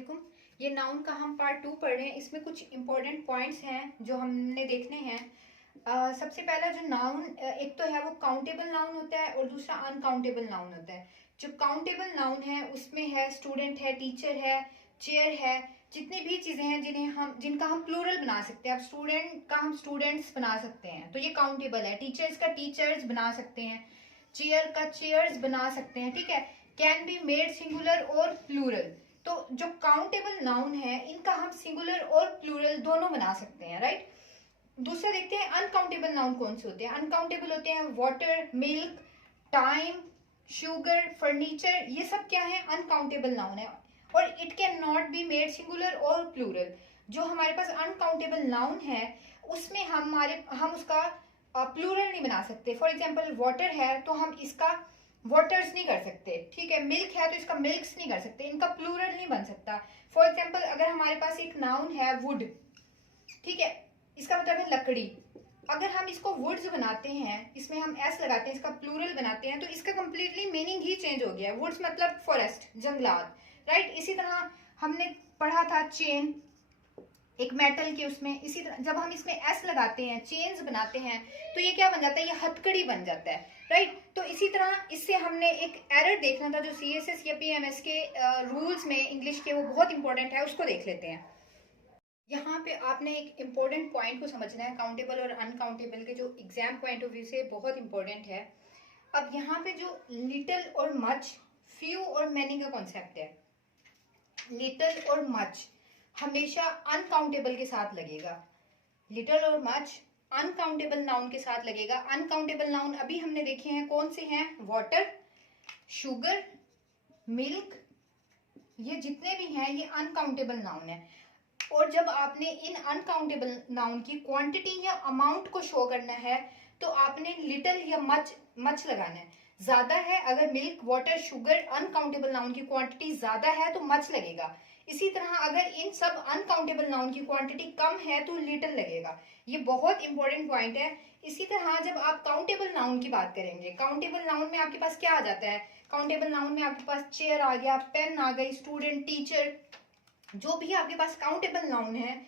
वालेकुम। ये नाउन का हम पार्ट 2 पढ़ रहे हैं। इसमें कुछ इंपॉर्टेंट पॉइंट्स हैं जो हमने देखने हैं। सबसे पहला जो नाउन एक तो है वो काउंटेबल नाउन होता है और दूसरा अनकाउंटेबल नाउन होता है। जो काउंटेबल नाउन है उसमें है स्टूडेंट है, टीचर है, चेयर है, जितनी भी चीजें हैं जिनका हम प्लूरल बना सकते हैं। अब स्टूडेंट का हम स्टूडेंट्स बना सकते हैं तो ये काउंटेबल है। टीचर्स का टीचर्स बना सकते हैं, चेयर का चेयर्स बना सकते हैं, ठीक है। कैन बी मेड सिंगुलर और प्लूरल। तो जो काउंटेबल नाउन है इनका हम सिंगुलर और प्लूरल दोनों बना सकते हैं, राइट। दूसरा देखते हैं अनकाउंटेबल नाउन कौन से होते हैं। अनकाउंटेबल होते हैं water, milk, time, sugar, furniture. ये सब क्या है? अनकाउंटेबल नाउन है और it can not be made singular और प्लूरल। जो हमारे पास अनकाउंटेबल नाउन है उसमें हम उसका प्लूरल नहीं बना सकते। फॉर एग्जाम्पल वाटर है तो हम इसका वाटर्स नहीं कर सकते, ठीक है। मिल्क है तो इसका मिल्क्स नहीं कर सकते, इनका प्लूरल नहीं बन सकता। फॉर एग्जाम्पल अगर हमारे पास एक नाउन है वुड, ठीक है, इसका मतलब है लकड़ी। अगर हम इसको वुड्स बनाते हैं, इसमें हम एस लगाते हैं, इसका प्लूरल बनाते हैं तो इसका कंप्लीटली मीनिंग ही चेंज हो गया है। वुड्स मतलब फॉरेस्ट, जंगलात, राइट। इसी तरह हमने पढ़ा था चेन, एक मेटल के उसमें। इसी तरह जब हम इसमें एस लगाते हैं, चेन्स बनाते हैं, तो ये क्या बन जाता है? ये हथकड़ी बन जाता है, राइट। तो इसी तरह इससे हमने एक एरर देखना था जो सीएसएस या पीएमएस के रूल्स में इंग्लिश के, वो बहुत इंपॉर्टेंट है, उसको देख लेते हैं। यहाँ पे आपने एक इम्पोर्टेंट पॉइंट को समझना है। काउंटेबल और अनकाउंटेबल के जो एग्जाम पॉइंट ऑफ व्यू से बहुत इंपॉर्टेंट है। अब यहाँ पे जो लिटिल और मच, फ्यू और मैनी का कॉन्सेप्ट है। लिटिल और मच हमेशा अनकाउंटेबल के साथ लगेगा। लिटिल और मच अनकाउंटेबल नाउन के साथ लगेगा। अनकाउंटेबल नाउन अभी हमने देखे हैं कौन से हैं? वाटर, शुगर, मिल्क, ये जितने भी हैं ये अनकाउंटेबल नाउन है। और जब आपने इन अनकाउंटेबल नाउन की क्वांटिटी या अमाउंट को शो करना है तो आपने लिटिल या मच लगाना है। ज्यादा है, अगर milk, water, sugar uncountable noun की क्वांटिटी ज्यादा है तो मच लगेगा। इसी तरह अगर इन सब अनकाउंटेबल नाउन की क्वांटिटी कम है तो लिटिल लगेगा। ये बहुत इंपॉर्टेंट पॉइंट है। इसी तरह जब आप काउंटेबल नाउन की बात करेंगे, काउंटेबल नाउन में आपके पास क्या आ जाता है? काउंटेबल नाउन में आपके पास चेयर आ गया, पेन आ गई, स्टूडेंट, टीचर, जो भी आपके पास काउंटेबल नाउन है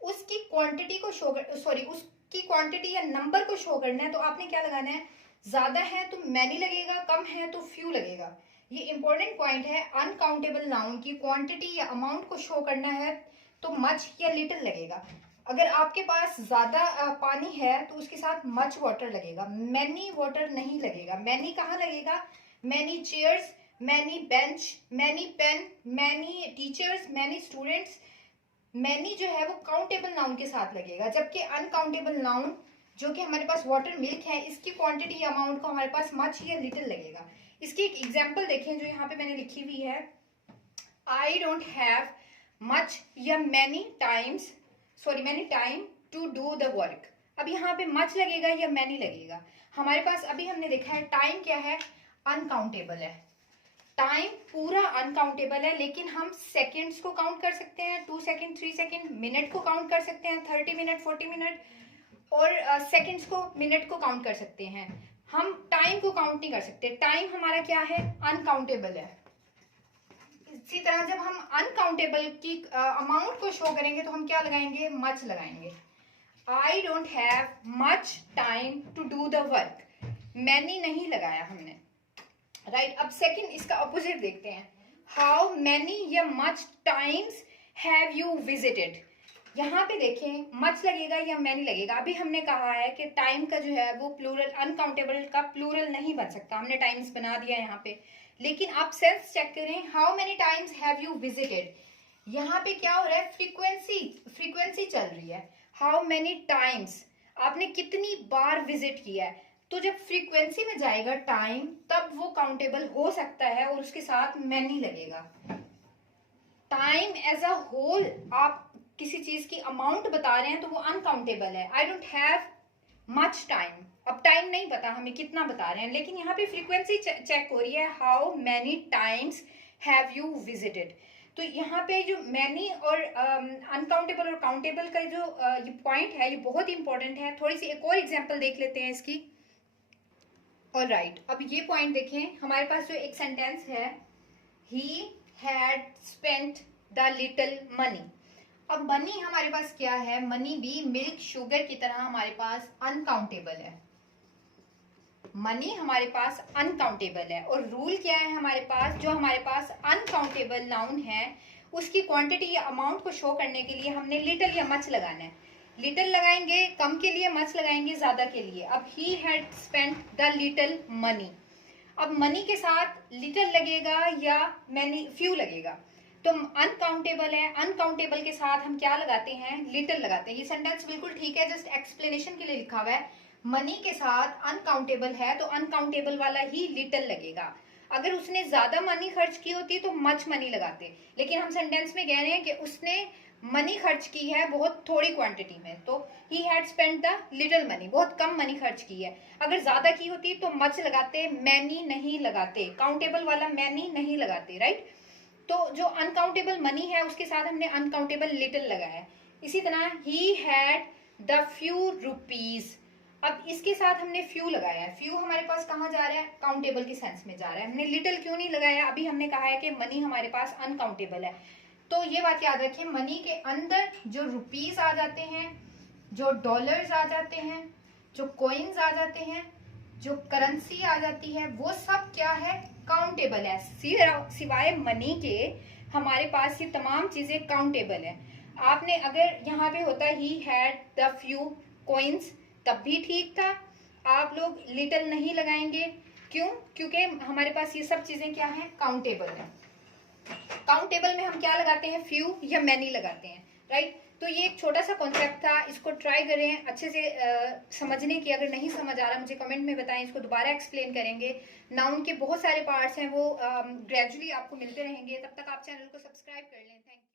उसकी क्वांटिटी को उसकी क्वांटिटी या नंबर को शो करना है तो आपने क्या लगाना है? ज्यादा है तो मैनी लगेगा, कम है तो फ्यू लगेगा। ये इंपॉर्टेंट पॉइंट है। अनकाउंटेबल नाउन की क्वांटिटी या अमाउंट को शो करना है तो मच या लिटिल लगेगा। अगर आपके पास ज्यादा पानी है तो उसके साथ मच वाटर लगेगा, मैनी वाटर नहीं लगेगा। मैनी कहाँ लगेगा? Many chairs, many bench, many pen, many teachers, many students. Many जो है वो काउंटेबल नाउन के साथ लगेगा, जबकि अनकाउंटेबल नाउन जो कि हमारे पास वाटर, मिल्क है, इसकी क्वांटिटी या अमाउंट को हमारे पास मच या लिटिल लगेगा। इसकी एक एग्जांपल देखें जो यहाँ पे मैंने लिखी हुई है। आई डोंट हैव मच या many time to do the work. अब यहाँ पे मच लगेगा या मैनी लगेगा? हमारे पास अभी हमने देखा है टाइम क्या है? अनकाउंटेबल है। टाइम पूरा अनकाउंटेबल है, लेकिन हम सेकंड्स को काउंट कर सकते हैं, 2 सेकंड, 3 सेकंड, मिनट को काउंट कर सकते हैं, 30 मिनट, 40 मिनट, और सेकंड्स को, मिनट को काउंट कर सकते हैं। हम टाइम को काउंट नहीं कर सकते। टाइम हमारा क्या है? अनकाउंटेबल है। इसी तरह जब हम अनकाउंटेबल की अमाउंट को शो करेंगे तो हम क्या लगाएंगे? मच लगाएंगे। I don't have much time to do the work. Many नहीं लगाया हमने, राइट। अब सेकंड, इसका ऑपोजिट देखते हैं। हाउ मैनी या much times have you visited. यहाँ पे देखें मच लगेगा या मैनी लगेगा। अभी हमने कहा है कि टाइम का जो है वो प्लूरल, अनकाउंटेबल का प्लूरल नहीं बन सकता। हमने टाइम्स बना दिया यहाँ पे, लेकिन आप सेंस चेक करें। How many times have you visited, यहाँ पे क्या हो रहा है? फ्रीक्वेंसी चल रही है। हाउ मैनी टाइम्स, आपने कितनी बार विजिट किया है। तो जब फ्रीक्वेंसी में जाएगा टाइम तब वो काउंटेबल हो सकता है और उसके साथ मैनी लगेगा। टाइम एज अ होल आप किसी चीज की अमाउंट बता रहे हैं तो वो अनकाउंटेबल है। I don't have much time, अब टाइम नहीं पता हमें कितना बता रहे हैं, लेकिन यहाँ पे फ्रीक्वेंसी चेक हो रही है। How many times have you visited. तो यहाँ पे जो मैनी और अनकाउंटेबल और काउंटेबल का जो ये पॉइंट है ये बहुत इंपॉर्टेंट है। थोड़ी सी एक और एग्जांपल देख लेते हैं इसकी। ऑलराइट, अब ये पॉइंट देखें। हमारे पास जो एक सेंटेंस है, he had spent the little money. अब मनी हमारे पास क्या है, मनी भी मिल्क शुगर की तरह हमारे पास अनकाउंटेबल है। मनी हमारे पास अनकाउंटेबल है, और रूल क्या है हमारे पास, जो हमारे पास अनकाउंटेबल नाउन है उसकी क्वांटिटी या अमाउंट को शो करने के लिए हमने लिटिल या मच लगाना है। लिटिल लगाएंगे कम के लिए, मच लगाएंगे ज्यादा के लिए। अब he had spent the little money, अब मनी के साथ लिटिल लगेगा या मैनी फ्यू लगेगा, तो अनकाउंटेबल है, अनकाउंटेबल के साथ हम क्या लगाते हैं, लिटिल लगाते हैं। ये सेंटेंस बिल्कुल ठीक है, जस्ट एक्सप्लेनेशन के लिए लिखा हुआ है। मनी के साथ अनकाउंटेबल है तो अनकाउंटेबल वाला ही लिटिल लगेगा। अगर उसने ज्यादा मनी खर्च की होती तो मच मनी लगाते, लेकिन हम सेंटेंस में कह रहे हैं कि उसने मनी खर्च की है बहुत थोड़ी क्वांटिटी में, तो he had spent the little money, बहुत कम मनी खर्च की है। अगर ज्यादा की होती तो मच लगाते, मैनी नहीं लगाते, काउंटेबल वाला मैनी नहीं लगाते, राइट। तो जो अनकाउंटेबल मनी है उसके साथ हमने अनकाउंटेबल लिटिल लगाया है। इसी तरह he had the few rupees, अब इसके साथ हमने फ्यू लगाया है। फ्यू हमारे पास कहाँ जा रहा है, काउंटेबल के सेंस में जा रहा है। हमने लिटिल क्यों नहीं लगाया, अभी हमने कहा है कि मनी हमारे पास अनकाउंटेबल है। तो ये बात याद रखिए, मनी के अंदर जो रुपीज आ जाते हैं, जो डॉलर्स आ जाते हैं, जो कॉइन्स आ जाते हैं, जो करेंसी आ जाती है, वो सब क्या है, काउंटेबल है। सिवाय मनी के हमारे पास ये तमाम चीजें काउंटेबल है। आपने अगर यहाँ पे होता he had the few coins तब भी ठीक था, आप लोग लिटिल नहीं लगाएंगे, क्यों, क्योंकि हमारे पास ये सब चीजें क्या है, काउंटेबल है। काउंटेबल में हम क्या लगाते हैं, फ्यू या मैनी लगाते हैं, राइट। तो ये एक छोटा सा कॉन्सेप्ट था, इसको ट्राई करें अच्छे से समझने की। अगर नहीं समझ आ रहा मुझे कमेंट में बताएं, इसको दोबारा एक्सप्लेन करेंगे। नाउन के बहुत सारे पार्ट्स हैं, वो ग्रेजुअली आपको मिलते रहेंगे। तब तक आप चैनल को सब्सक्राइब कर लें। Thank you.